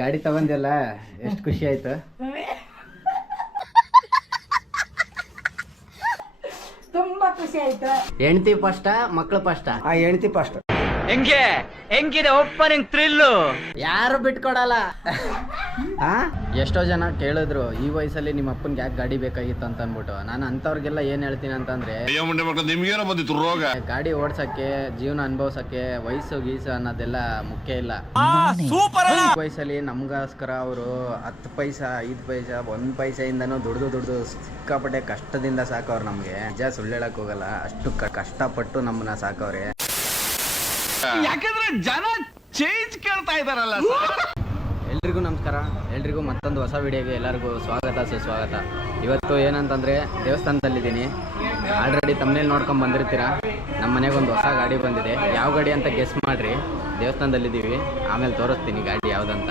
ಗಾಡಿ ತಗೊಂಡಿಲ್ಲ, ಎಷ್ಟು ಖುಷಿ ಆಯ್ತು. ತುಂಬಾ ಖುಷಿ ಆಯ್ತು. ಹೆಂಡತಿ ಫಸ್ಟ್, ಮಕ್ಳು ಫಸ್ಟ್. ಹೆಂಡತಿ ಫಸ್ಟ್. ಹೆಂಗಿದೆ ಓಪನಿಂಗ್ ಥ್ರಿಲ್ಲು, ಯಾರು ಬಿಟ್ಕೊಡಲ್ಲ. ಎಷ್ಟೋ ಜನ ಕೇಳಿದ್ರು ಈ ವಯಸ್ಸಲ್ಲಿ ನಿಮ್ಮ ಅಪ್ಪನ್ಗೆ ಯಾಕೆ ಗಾಡಿ ಬೇಕಾಗಿತ್ತು ಅಂತ ಅಂದ್ಬಿಟ್ಟು. ನಾನು ಅಂತವ್ರಿಗೆಲ್ಲ ಏನ್ ಹೇಳ್ತೀನಿ ಅಂತಂದ್ರೆ, ನಿಮ್ಗೇನೋ ಬಂದಿತ್ತು ರೋಗ. ಗಾಡಿ ಓಡ್ಸಕ್ಕೆ, ಜೀವನ ಅನುಭವಿಸಕ್ಕೆ ವಯಸ್ಸು ಗೀಸು ಅನ್ನೋದೆಲ್ಲ ಮುಖ್ಯ ಇಲ್ಲ. ವಯಸ್ಸಲ್ಲಿ ನಮ್ಗೋಸ್ಕರ ಅವರು 10 ಪೈಸಾ 5 ಪೈಸಾ 1 ಪೈಸೆಯಿಂದನೂ ದುಡ್ದು ಸಿಕ್ಕಾಪಟ್ಟೆ ಕಷ್ಟದಿಂದ ಸಾಕವ್ರು ನಮ್ಗೆ. ನಿಜ ಸುಳ್ಳು ಹೇಳಕ್ ಹೋಗಲ್ಲ, ಅಷ್ಟು ಕಷ್ಟಪಟ್ಟು ನಮ್ಮನ್ನ ಸಾಕವ್ರೆ. ಯಾಕಂದ್ರೆ ಜನ ಚೇಂಜ್ ಕೇಳ್ತಾ ಇದಾರಲ್ಲ. ಎಲ್ರಿಗೂ ನಮಸ್ಕಾರ, ಎಲ್ರಿಗೂ ಮತ್ತೊಂದು ಹೊಸ ವಿಡಿಯೋಗೆ ಎಲ್ಲರಿಗೂ ಸ್ವಾಗತ ಸುಸ್ವಾಗತ. ಇವತ್ತು ಏನಂತಂದರೆ ದೇವಸ್ಥಾನದಲ್ಲಿದ್ದೀನಿ. ಆಲ್ರೆಡಿ ತಮ್ಮನೇಲಿ ನೋಡ್ಕೊಂಡು ಬಂದಿರ್ತೀರಾ. ನಮ್ಮ ಮನೆಗೆ ಒಂದು ಹೊಸ ಗಾಡಿ ಬಂದಿದೆ. ಯಾವ ಗಾಡಿ ಅಂತ ಗೆಸ್ ಮಾಡಿರಿ. ದೇವಸ್ಥಾನದಲ್ಲಿದ್ದೀವಿ, ಆಮೇಲೆ ತೋರಿಸ್ತೀನಿ ಗಾಡಿ ಯಾವುದಂತ.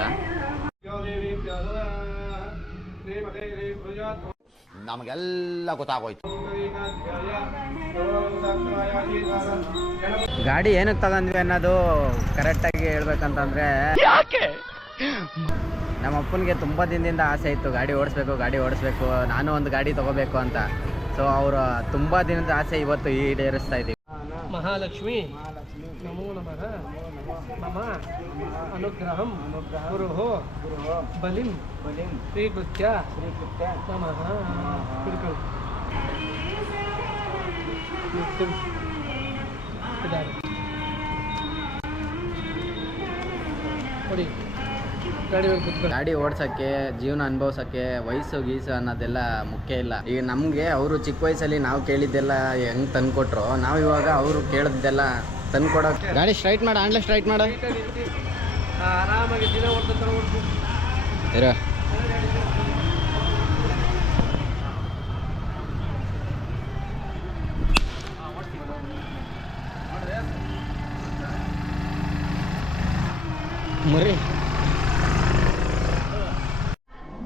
ನಮಗೆಲ್ಲ ಗೊತ್ತಾಗೋಯ್ತು. ಗಾಡಿ ಏನಕ್ಕೆ ತಗೊಂಡ್ವಿ ಅನ್ನೋದು ಕರೆಕ್ಟಾಗಿ ಹೇಳ್ಬೇಕಂತಂದರೆ, ನಮ್ಮ ಅಪ್ಪನಿಗೆ ತುಂಬ ದಿನದಿಂದ ಆಸೆ ಇತ್ತು ಗಾಡಿ ಓಡಿಸ್ಬೇಕು, ನಾನು ಒಂದು ಗಾಡಿ ತೊಗೋಬೇಕು ಅಂತ. ಸೊ ಅವರು ತುಂಬ ದಿನದ ಆಸೆ ಇವತ್ತು ಈಡೇರಿಸ್ತಾ ಇದ್ದೀವಿ. ಮಹಾಲಕ್ಷ್ಮಿ ನಮೋ ನಮಃ ಮಮ ಅನುಗ್ರಹಂ ಗುರುಃ ಬಲಿಂ ಶ್ರೀಕೃತ್ಯ ನಮಃ. ಗಾಡಿ ಓಡ್ಸಕ್ಕೆ, ಜೀವನ ಅನುಭವಿಸಕ್ಕೆ ವಯಸ್ಸು ಗೀಸು ಅನ್ನೋದೆಲ್ಲ ಮುಖ್ಯ ಇಲ್ಲ. ಈಗ ನಮಗೆ ಅವರು ಚಿಕ್ಕ ವಯಸ್ಸಲ್ಲಿ ನಾವು ಕೇಳಿದ್ದೆಲ್ಲ ಹೆಂಗೆ ತಂದ್ಕೊಟ್ರು, ನಾವು ಇವಾಗ ಅವರು ಕೇಳಿದ್ದೆಲ್ಲ ತಂದ್ಕೊಡೋ. ಗಾಡಿ ಸ್ಟ್ರೈಟ್ ಮಾಡ, ಆನ್ಲೈನ್ ಸ್ಟ್ರೈಟ್ ಮಾಡ. ಆರಾಮಾಗಿ ದಿನ ಇರ ಮುರಿ.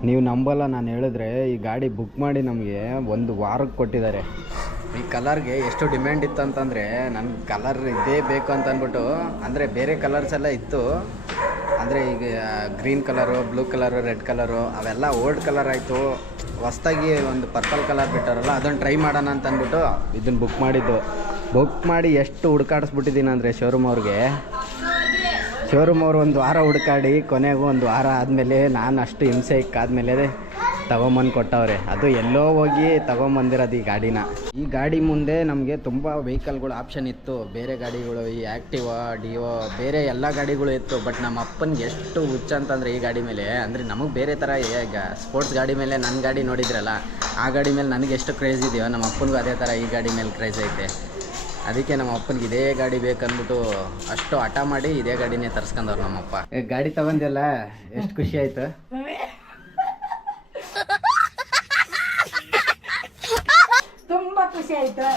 ನೀವು ನಂಬಲ್ಲ, ನಾನು ಹೇಳಿದ್ರೆ ಈ ಗಾಡಿ ಬುಕ್ ಮಾಡಿ ನಮಗೆ 1 ವಾರಕ್ಕೆ ಕೊಟ್ಟಿದ್ದಾರೆ. ಈ ಕಲರ್ಗೆ ಎಷ್ಟು ಡಿಮ್ಯಾಂಡ್ ಇತ್ತು ಅಂತಂದರೆ, ನನಗೆ ಕಲರ್ ಇದೇ ಬೇಕು ಅಂತ ಅಂದ್ಬಿಟ್ಟು, ಅಂದರೆ ಬೇರೆ ಕಲರ್ಸ್ ಎಲ್ಲ ಇತ್ತು. ಅಂದರೆ ಈಗ green colour, blue colour, red colour ಅವೆಲ್ಲ ಓಲ್ಡ್ ಕಲರ್ ಆಯಿತು. ಹೊಸ್ದಾಗಿ ಒಂದು ಪರ್ಪಲ್ ಕಲರ್ ಬಿಟ್ಟಾರಲ್ಲ, ಅದನ್ನು ಟ್ರೈ ಮಾಡೋಣ ಅಂತ ಅಂದ್ಬಿಟ್ಟು ಇದನ್ನು ಬುಕ್ ಮಾಡಿದ್ದು. ಬುಕ್ ಮಾಡಿ ಎಷ್ಟು ಹುಡ್ಕಾಡಿಸ್ಬಿಟ್ಟಿದ್ದೀನಿ ಅಂದರೆ ಶೋರೂಮ್ ಅವ್ರಿಗೆ 1 ವಾರ ಹುಡುಕಾಡಿ ಕೊನೆಗೂ 1 ವಾರ ಆದಮೇಲೆ ನಾನು ಅಷ್ಟು ಹಿಂಸೆ ಇಕ್ಕಾದ್ಮೇಲೆ ತಗೊಂಬಂದು ಕೊಟ್ಟವ್ರೆ. ಅದು ಎಲ್ಲೋ ಹೋಗಿ ತಗೊಂಬಂದಿರೋದು ಈ ಗಾಡಿನ. ಈ ಗಾಡಿ ಮುಂದೆ ನಮಗೆ ತುಂಬ ವೆಹಿಕಲ್ಗಳು ಆಪ್ಷನ್ ಇತ್ತು. ಬೇರೆ ಗಾಡಿಗಳು, ಈ ಆ್ಯಕ್ಟಿವಾ, ಡಿಯೋ, ಬೇರೆ ಎಲ್ಲ ಗಾಡಿಗಳು ಇತ್ತು. ಬಟ್ ನಮ್ಮ ಅಪ್ಪನಿಗೆ ಎಷ್ಟು ಹುಚ್ಚ ಅಂತಂದರೆ ಈ ಗಾಡಿ ಮೇಲೆ, ಅಂದರೆ ನಮಗೆ ಬೇರೆ ಥರ ಈಗ ಸ್ಪೋರ್ಟ್ಸ್ ಗಾಡಿ ಮೇಲೆ ನನ್ನ ಗಾಡಿ ನೋಡಿದ್ರಲ್ಲ, ಆ ಗಾಡಿ ಮೇಲೆ ನನಗೆ ಎಷ್ಟು ಕ್ರೇಜ್ ಇದೆಯೋ ನಮ್ಮ ಅಪ್ಪನಿಗೂ ಅದೇ ಥರ ಈ ಗಾಡಿ ಮೇಲೆ ಕ್ರೇಜ್ ಐತೆ. ಅದಕ್ಕೆ ನಮ್ಮ ಅಪ್ಪನಿಗೆ ಇದೇ ಗಾಡಿ ಬೇಕಂದ್ಬಿಟ್ಟು ಅಷ್ಟು ಹಠ ಮಾಡಿ ಇದೇ ಗಾಡಿನೇ ತರ್ಸ್ಕೊಂಡವ್ರು ನಮ್ಮಪ್ಪ. ಗಾಡಿ ತಗೊಂಡಿಲ್ಲ, ಎಷ್ಟು ಖುಷಿ ಆಯ್ತು. ತುಂಬಾ ಖುಷಿ ಆಯ್ತು.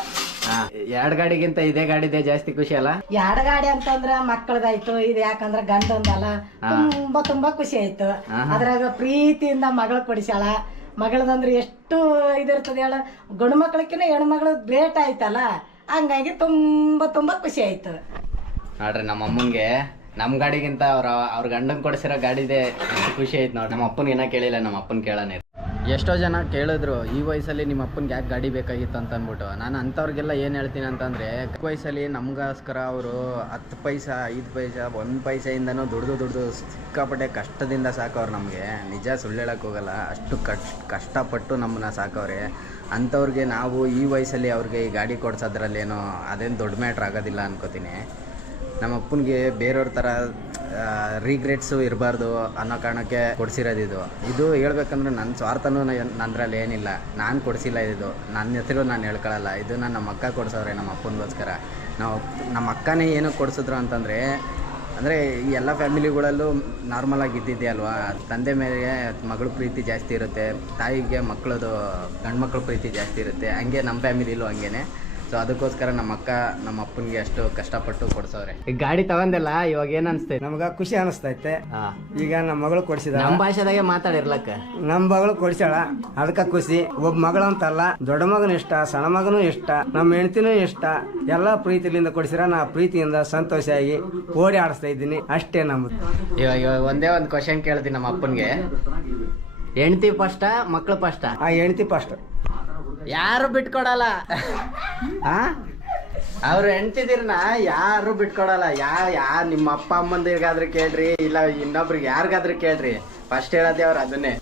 2 ಗಾಡಿಗಿಂತ ಇದೇ ಗಾಡಿದೆ ಜಾಸ್ತಿ ಖುಷಿ ಅಲ್ಲ. 2 ಗಾಡಿ ಅಂತಂದ್ರ ಮಕ್ಕಳದಾಯ್ತು, ಇದು ಯಾಕಂದ್ರ ಗಂಡಂದಲ್ಲ. ತುಂಬಾ ಖುಷಿ ಆಯ್ತು. ಅದ್ರಾಗ ಪ್ರೀತಿಯಿಂದ ಮಗಳು ಕೊಡಿಸ್ಯಾಳ. ಮಗಳದಂದ್ರೆ ಎಷ್ಟು ಇದಿರ್ತದೆ ಹೇಳ. ಗಂಡು ಮಕ್ಳಕ್ಕಿಂತ ಹೆಣ್ಮಗಳು ಗ್ರೇಟ್ ಆಯ್ತಲ್ಲ, ಹಂಗಾಗಿ ತುಂಬಾ ಖುಷಿ ಆಯ್ತು. ನೋಡ್ರಿ ನಮ್ಮ ಅಮ್ಮನ್ಗೆ ನಮ್ಮ ಗಾಡಿಗಿಂತ ಅವ್ರ ಗಂಡನ್ ಕೊಡಿಸಿರೋ ಗಾಡಿದೆ ಖುಷಿ ಆಯ್ತು. ನೋಡಿ ನಮ್ಮ ಅಪ್ಪನಿಗೆ ಏನೋ ಕೇಳಿಲ್ಲ, ನಮ್ಮ ಅಪ್ಪನ ಕೇಳೋಣ. ಎಷ್ಟೋ ಜನ ಕೇಳಿದ್ರು ಈ ವಯಸ್ಸಲ್ಲಿ ನಿಮ್ಮ ಅಪ್ಪನ್ಗೆ ಯಾಕೆ ಗಾಡಿ ಬೇಕಾಗಿತ್ತು ಅಂತ ಅಂದ್ಬಿಟ್ಟು. ನಾನು ಅಂಥವ್ರಿಗೆಲ್ಲ ಏನು ಹೇಳ್ತೀನಿ ಅಂತಂದರೆ, ವಯಸ್ಸಲ್ಲಿ ನಮಗೋಸ್ಕರ ಅವರು 10 ಪೈಸಾ 5 ಪೈಸಾ 1 ಪೈಸೆಯಿಂದನೂ ದುಡ್ದು ಸಿಕ್ಕಾಪಟ್ಟೆ ಕಷ್ಟದಿಂದ ಸಾಕವ್ರು ನಮಗೆ. ನಿಜ ಸುಳ್ಳು ಹೇಳಕ್ಕೆ ಹೋಗಲ್ಲ, ಅಷ್ಟು ಕಷ್ಟಪಟ್ಟು ನಮ್ಮನ್ನ ಸಾಕವ್ರೆ. ಅಂಥವ್ರಿಗೆ ನಾವು ಈ ವಯಸ್ಸಲ್ಲಿ ಅವ್ರಿಗೆ ಈ ಗಾಡಿ ಕೊಡ್ಸೋದ್ರಲ್ಲೇನೋ ಅದೇನು ದೊಡ್ಡ ಮ್ಯಾಟ್ರ್ ಆಗೋದಿಲ್ಲ ಅನ್ಕೋತೀನಿ. ನಮ್ಮ ಅಪ್ಪನಿಗೆ ಬೇರೆಯವ್ರ ಥರ ರಿಗ್ರೆಟ್ಸು ಇರಬಾರ್ದು ಅನ್ನೋ ಕಾರಣಕ್ಕೆ ಕೊಡಿಸಿರೋದು ಇದು ಹೇಳ್ಬೇಕಂದ್ರೆ ನನ್ನ ಸ್ವಾರ್ಥನೂ ನಂದ್ರಲ್ಲಿ ಏನಿಲ್ಲ. ನಾನು ಕೊಡಿಸಿಲ್ಲ, ಇದು ನನ್ನ ಹೆಸರು ನಾನು ಹೇಳ್ಕೊಳ್ಳಲ್ಲ. ಇದು ನಮ್ಮ ಅಕ್ಕ ಕೊಡಿಸೋರೆ ನಮ್ಮ ಅಪ್ಪನಿಗೋಸ್ಕರ. ನಮ್ಮ ಅಕ್ಕನೇ ಏನಕ್ಕೆ ಕೊಡಿಸಿದ್ರು ಅಂತಂದರೆ, ಅಂದರೆ ಈ ಎಲ್ಲ ಫ್ಯಾಮಿಲಿಗಳಲ್ಲೂ ನಾರ್ಮಲಾಗಿ ಇದ್ದಿದ್ದೆ ಅಲ್ವಾ. ತಂದೆ ಮೇಲೆ ಮಗಳ ಪ್ರೀತಿ ಜಾಸ್ತಿ ಇರುತ್ತೆ, ತಾಯಿಗೆ ಮಕ್ಕಳದು ಗಂಡು ಮಕ್ಕಳ ಪ್ರೀತಿ ಜಾಸ್ತಿ ಇರುತ್ತೆ. ಹಂಗೆ ನಮ್ಮ ಫ್ಯಾಮಿಲಿಲೂ ಹಂಗೇ. ಸೊ ಅದಕ್ಕೋಸ್ಕರ ನಮ್ಮ ಅಕ್ಕ ನಮ್ಮ ಅಪ್ಪನಿಗೆ ಅಷ್ಟು ಕಷ್ಟಪಟ್ಟು ಕೊಡ್ಸವ್ರೆ. ಈ ಗಾಡಿ ತಗೊಂಡಿಲ್ಲ, ಇವಾಗ ಏನ್ ಅನ್ಸ್ತೈತೆ? ನಮ್ಗ ಖುಷಿ ಅನಿಸ್ತೈತೆ. ಹಾ, ಈಗ ನಮ್ಮ ಮಗಳು ಕೊಡ್ಸಿದ, ನಮ್ಮ ಭಾಷೆದಾಗೆ ಮಾತಾಡಿರ್ಲಕ್ಕ. ನಮ್ಮ ಮಗಳು ಕೊಡ್ಸ್ಯಾಳ, ಅದಕ್ಕ ಖುಷಿ. ಒಬ್ಬ ಮಗಳು ಅಂತಲ್ಲ, ದೊಡ್ಡ ಮಗನು ಇಷ್ಟ, ಸಣ್ಣ ಮಗನೂ ಇಷ್ಟ, ನಮ್ಮ ಹೆಂಡತಿನೂ ಇಷ್ಟ. ಎಲ್ಲಾ ಪ್ರೀತಿಲಿಂದ ಕೊಡ್ಸಿರ, ನಾ ಪ್ರೀತಿಯಿಂದ ಸಂತೋಷವಾಗಿ ಓಡಿ ಆಡಿಸ್ತಾ ಇದ್ದೀನಿ. ಅಷ್ಟೇ ನಮ್ದು. ಇವಾಗ ಒಂದೇ ಒಂದು ಕ್ವಶನ್ ಕೇಳ್ತೀನಿ ನಮ್ಮ ಅಪ್ಪನ್ಗೆ. ಹೆಂಡತಿ ಫಸ್ಟ, ಮಕ್ಳು ಫಸ್ಟ? ಆ ಹೆಂಡತಿ ಫಸ್ಟ್. ಯಾರು ಬಿಟ್ಕೊಡಲ್ಲ. ಅವ್ರು ಹೆಂಡ್ತಿದಿರ್ನ ಯಾರು ಬಿಟ್ಕೊಡಲ್ಲ. ಯಾರ್ ನಿಮ್ಮ ಅಪ್ಪ ಅಮ್ಮಂದಿರ್ಗಾದ್ರೂ ಕೇಳ್ರಿ, ಇಲ್ಲ ಇನ್ನೊಬ್ರಿಗೆ ಯಾರಿಗಾದ್ರೂ ಕೇಳ್ರಿ, ಫಸ್ಟ್ ಹೇಳೋದೇ ಅವ್ರು ಅದನ್ನೇ.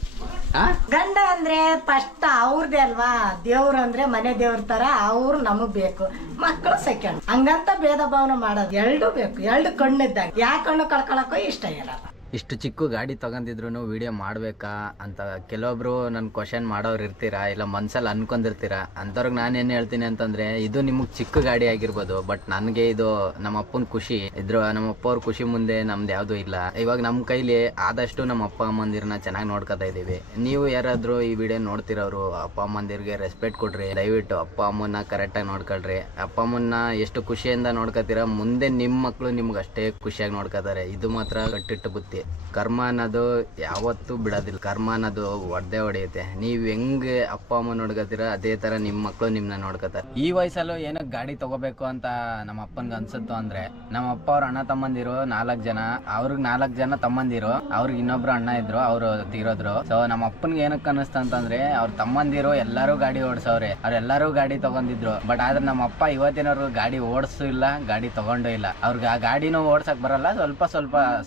ಗಂಡ ಅಂದ್ರೆ ಫಸ್ಟ್ ಅವ್ರದೇ ಅಲ್ವಾ. ದೇವ್ರು ಅಂದ್ರೆ ಮನೆ ದೇವ್ರ ತರ ಅವ್ರು ನಮಗ್ ಬೇಕು, ಮಕ್ಕಳು ಸೆಕೆಂಡ್. ಹಂಗಂತ ಭೇದ ಭಾವನೆ ಮಾಡೋದು. ಎರಡು ಬೇಕು, ಎರಡು ಕಣ್ಣಿದ್ದಾಗ. ಯಾ ಕಣ್ಣು ಕಳ್ಕೊಳಕ್ಕೋ ಇಷ್ಟ ಇರಲ್ಲ. ಇಷ್ಟು ಚಿಕ್ಕ ಗಾಡಿ ತಗೊಂಡಿದ್ರು ವಿಡಿಯೋ ಮಾಡ್ಬೇಕಾ ಅಂತ ಕೆಲವೊಬ್ರು ನನ್ ಕ್ವಶನ್ ಮಾಡೋರು ಇರ್ತೀರಾ, ಇಲ್ಲ ಮನ್ಸಲ್ಲಿ ಅನ್ಕೊಂಡಿರ್ತೀರಾ. ಅಂಥವ್ರಿಗೆ ನಾನೇನು ಹೇಳ್ತೀನಿ ಅಂತಂದ್ರೆ, ಇದು ನಿಮಗೆ ಚಿಕ್ಕ ಗಾಡಿ ಆಗಿರ್ಬೋದು, ಬಟ್ ನನಗೆ ಇದು ನಮ್ಮ ಅಪ್ಪನ ಖುಷಿ ಇದ್ರು. ನಮ್ಮ ಅಪ್ಪ ಅವ್ರ ಖುಷಿ ಮುಂದೆ ನಮ್ದು ಯಾವುದು ಇಲ್ಲ. ಇವಾಗ ನಮ್ಮ ಕೈಲಿ ಆದಷ್ಟು ನಮ್ಮ ಅಪ್ಪ ಅಮ್ಮಂದಿರನ್ನ ಚೆನ್ನಾಗಿ ನೋಡ್ಕೊತಾ ಇದೀವಿ. ನೀವು ಯಾರಾದ್ರೂ ಈ ವಿಡಿಯೋ ನೋಡ್ತಿರೋರು ಅಪ್ಪ ಅಮ್ಮಂದಿರಿಗೆ ರೆಸ್ಪೆಕ್ಟ್ ಕೊಡ್ರಿ. ದಯವಿಟ್ಟು ಅಪ್ಪ ಅಮ್ಮನ್ನ ಕರೆಕ್ಟಾಗಿ ನೋಡ್ಕೊಳ್ರಿ. ಅಪ್ಪ ಅಮ್ಮನ್ನ ಎಷ್ಟು ಖುಷಿಯಿಂದ ನೋಡ್ಕೊತೀರಾ, ಮುಂದೆ ನಿಮ್ಮ ಮಕ್ಕಳು ನಿಮ್ಗೆ ಅಷ್ಟೇ ಖುಷಿಯಾಗಿ ನೋಡ್ಕೊತಾರೆ. ಇದು ಮಾತ್ರ ಕಟ್ಟಿಟ್ಟು ಬುತ್ತಿ. ಕರ್ಮ ಅನ್ನೋದು ಯಾವತ್ತೂ ಬಿಡೋದಿಲ್ಲ. ಕರ್ಮ ಅನ್ನೋದು ಹೊಡೆದೇ ಹೊಡೆಯುತ್ತೆ. ನೀವ್ ಹೆಂಗ್ ಅಪ್ಪ ಅಮ್ಮ ನೋಡ್ಕೋತೀರ, ಅದೇ ತರ ನಿಮ್ ಮಕ್ಳು ನಿಮ್ನ ನೋಡ್ಕೋತಾರೆ. ಈ ವಯಸ್ಸಲ್ಲೂ ಏನಕ್ಕೆ ಗಾಡಿ ತಗೋಬೇಕು ಅಂತ ನಮ್ಮ ಅಪ್ಪನ್ಗೆ ಅನ್ಸುತ್ತೋ ಅಂದ್ರೆ, ನಮ್ಮ ಅಪ್ಪ ಅವ್ರ ಅಣ್ಣ ತಮ್ಮಂದಿರು 4 ಜನ, ಅವ್ರಿಗೆ 4 ಜನ ತಮ್ಮಂದಿರು, ಅವ್ರಿಗೆ ಇನ್ನೊಬ್ರು ಅಣ್ಣ ಇದ್ರು, ಅವ್ರು ತೀರೋದ್ರು. ಸೊ ನಮ್ಮ ಅಪ್ಪನ್ಗೆ ಏನಕ್ಕೆ ಅನಿಸ್ತು ಅಂತಂದ್ರೆ, ಅವ್ರ ತಮ್ಮಂದಿರು ಎಲ್ಲಾರು ಗಾಡಿ ಓಡಿಸವ್ರೆ, ಅವ್ರೆಲ್ಲಾರು ಗಾಡಿ ತಗೊಂಡಿದ್ರು. ಬಟ್ ಆದ್ರೆ ನಮ್ಮ ಅಪ್ಪ ಇವತ್ತಿನವ್ರು ಗಾಡಿ ಓಡಿಸೂ ಇಲ್ಲ, ಗಾಡಿ ತಗೊಂಡು ಇಲ್ಲ. ಅವ್ರಿಗೆ ಆ ಗಾಡಿನೂ ಓಡ್ಸಕ್ ಬರಲ್ಲ,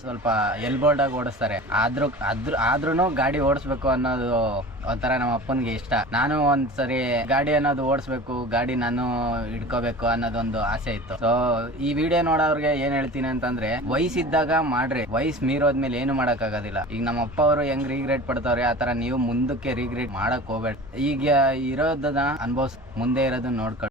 ಸ್ವಲ್ಪ ಬೋಲ್ಡ್ ಆಗಿ ಓಡಿಸ್ತಾರೆ. ಆದ್ರೂ ಗಾಡಿ ಓಡಿಸ್ಬೇಕು ಅನ್ನೋದು ಒಂಥರ ನಮ್ಮ ಅಪ್ಪನ್ಗೆ ಇಷ್ಟ. ನಾನು ಒಂದ್ಸರಿ ಗಾಡಿ ಅನ್ನೋದು ಓಡಿಸ್ಬೇಕು, ಗಾಡಿ ನಾನು ಹಿಡ್ಕೋಬೇಕು ಅನ್ನೋದೊಂದು ಆಸೆ ಇತ್ತು. ಸೊ ಈ ವಿಡಿಯೋ ನೋಡೋರ್ಗೆ ಏನ್ ಹೇಳ್ತೀನಿ ಅಂತಂದ್ರೆ, ವಯಸ್ಸಿದ್ದಾಗ ಮಾಡ್ರಿ, ವಯಸ್ಸು ಮೀರೋದ್ಮೇಲೆ ಏನು ಮಾಡಕ್ ಆಗೋದಿಲ್ಲ. ಈಗ ನಮ್ಮ ಅಪ್ಪ ಅವರು ಹೆಂಗ್ ರಿಗ್ರೆಟ್ ಪಡ್ತಾವ್ರೆ, ಆತರ ನೀವು ಮುಂದಕ್ಕೆ ರಿಗ್ರೆಟ್ ಮಾಡಕ್ ಹೋಗ್ಬೇಡ. ಈಗ ಇರೋದನ್ನ ಅನುಭವಿಸ್, ಮುಂದೆ ಇರೋದನ್ನ ನೋಡ್ಕೊಳ್ಳಿ.